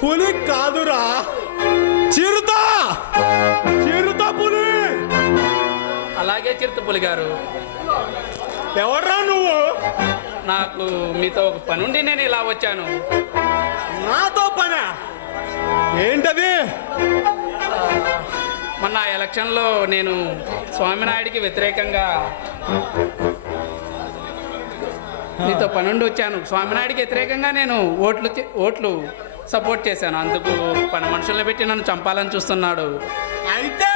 పులి కాదురా, చిరుత. చిరుత పులి. అలాగే చిరుతపులి గారు. ఎవడ్రా నువ్వు? నాకు మీతో ఒక పని ఉండి నేను ఇలా వచ్చాను. నాతో పనా? ఏంటది? మొన్న ఎలక్షన్లో నేను స్వామినాయుడికి వ్యతిరేకంగా మీతో పని ఉండి వచ్చాను. స్వామినాయుడికి వ్యతిరేకంగా నేను ఓట్లు సపోర్ట్ చేశాను. అందుకు పని మనుషులను పెట్టి నన్ను చంపాలని చూస్తున్నాడు. అయితే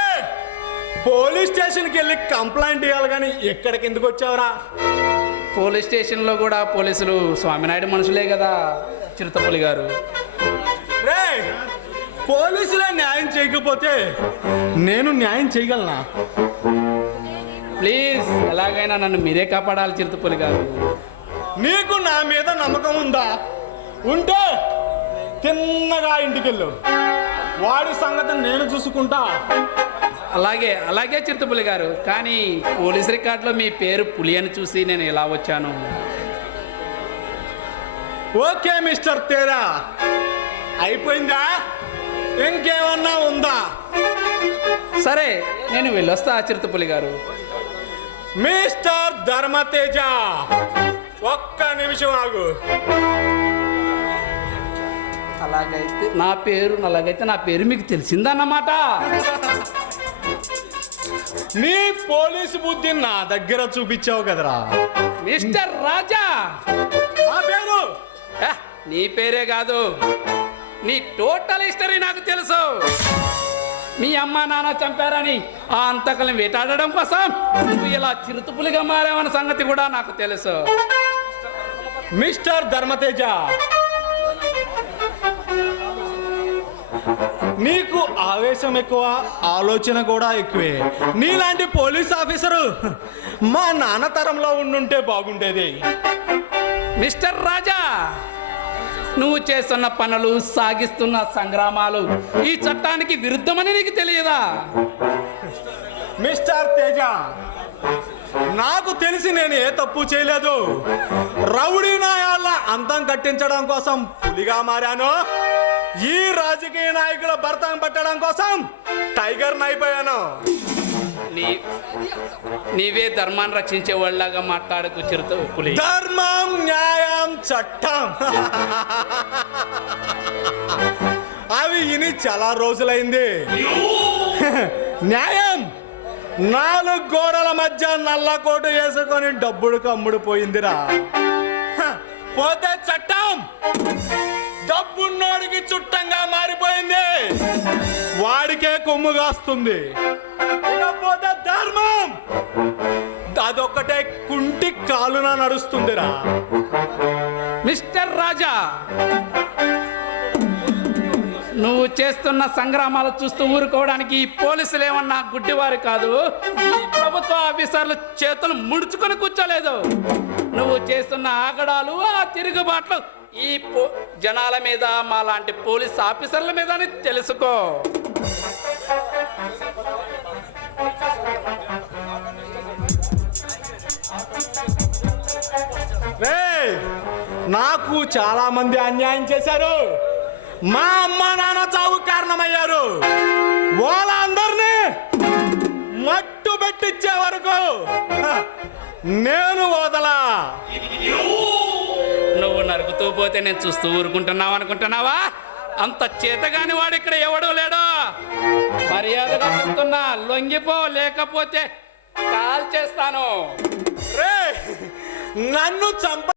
పోలీస్ స్టేషన్కి వెళ్ళి కంప్లైంట్ ఇవ్వాలి, కానీ ఎక్కడికి ఎందుకు వచ్చావురా? పోలీస్ స్టేషన్లో కూడా పోలీసులు స్వామినాయుడు మనుషులే కదా చిరుతపులి గారు. రే, పోలీసులే న్యాయం చేయకపోతే నేను న్యాయం చేయగలనా? ప్లీజ్ ఎలాగైనా నన్ను మీరే కాపాడాలి చిరుతపులి గారు. నీకు నా మీద నమ్మకం ఉందా? ఉంటే తిన్నగా ఇంటికెళ్ళు. వాడి సంగతి నేను చూసుకుంటా. అలాగే చిరుతపులి గారు. కానీ పోలీస్ రికార్డులో మీ పేరు పులి అని చూసి నేను ఇలా వచ్చాను. ఓకే మిస్టర్ తేరా, అయిపోయిందా? ఇంకేమన్నా ఉందా? సరే, నేను వెళ్ళొస్తా చిరుతపులి గారు. మిస్టర్ ధర్మతేజ, ఒక్క నిమిషం ఆగు. అలాగైతే నా పేరు మీకు తెలిసిందన్నమాట. నీ పోలీసు బుద్ధి నా దగ్గర చూపించావు కదరా మిస్టర్ రాజా. నా పేరు నీ పేరే కాదు, నీ టోటల్ హిస్టరీ నాకు తెలుసు. మీ అమ్మ నాన్న చంపారని ఆ అంతకులను వేటాడడం కోసం నువ్వు ఇలా చిరుతపులిగా మారావన్న సంగతి కూడా నాకు తెలుసు. మిస్టర్ ధర్మతేజ, నీకు ఆవేశం ఎక్కువ, ఆలోచన కూడా ఎక్కువే. నీలాంటి పోలీస్ ఆఫీసరు మా నాన్న తరంలో ఉండుంటే బాగుండేది. మిస్టర్ రాజా, నువ్వు చేస్తున్న పనులు, సాగిస్తున్న సంగ్రామాలు ఈ చట్టానికి విరుద్ధమని నీకు తెలియదా? మిస్టర్ తేజ, నాకు తెలిసి నేను ఏ తప్పు చేయలేదు. రౌడీ నాయాల అంతం కట్టించడం కోసం పులిగా మారాను. ఈ రాజకీయ నాయకుల భర్తం పట్టడం కోసం టైగర్ అయిపోయాను. నీవే ధర్మాన్ని రక్షించే వాళ్ళగా మాట్లాడకు చిరుతపులి. ధర్మం, న్యాయం, చట్టం అవి ఇని చాలా రోజులైంది. న్యాయం 4 గోడల మధ్య నల్ల కోటు వేసుకొని డబ్బుడు కమ్ముడు పోయిందిరా. పోతే చట్టం డబ్బున్నోడికి చుట్టంగా మారిపోయింది, వాడికే కొమ్ము కాస్తుంది. పోతే ధర్మం అదొక్కటే కుంటి కాలున నడుస్తుందిరా. మిస్టర్ రాజా, నువ్వు చేస్తున్న సంగ్రామాలు చూస్తూ ఊరుకోవడానికి ఈ పోలీసులు ఏమన్నా గుడ్డివారు కాదు. ఈ ప్రభుత్వ ఆఫీసర్లు చేతులు ముడుచుకొని కూర్చోలేదు. నువ్వు చేస్తున్న ఆగడాలు, ఆ తిరుగుబాట్లు ఈ జనాల మీద, మా లాంటి పోలీస్ ఆఫీసర్ల మీద అని తెలుసుకో. నాకు చాలా మంది అన్యాయం చేశారు. మా అమ్మ నాన్న చావు కారణమయ్యారు. వాళ్ళందరినీ మట్టు పెట్టించే వరకు నేను వదలా. నువ్వు నరుకుతూ పోతే నేను చూస్తూ ఊరుకుంటున్నావు అనుకుంటున్నావా? అంత చేతగాని వాడు ఇక్కడ ఎవడూ లేడు. మర్యాదగా చెప్తున్నా, లొంగిపో, లేకపోతే కాల్ చేస్తాను. నన్ను చంప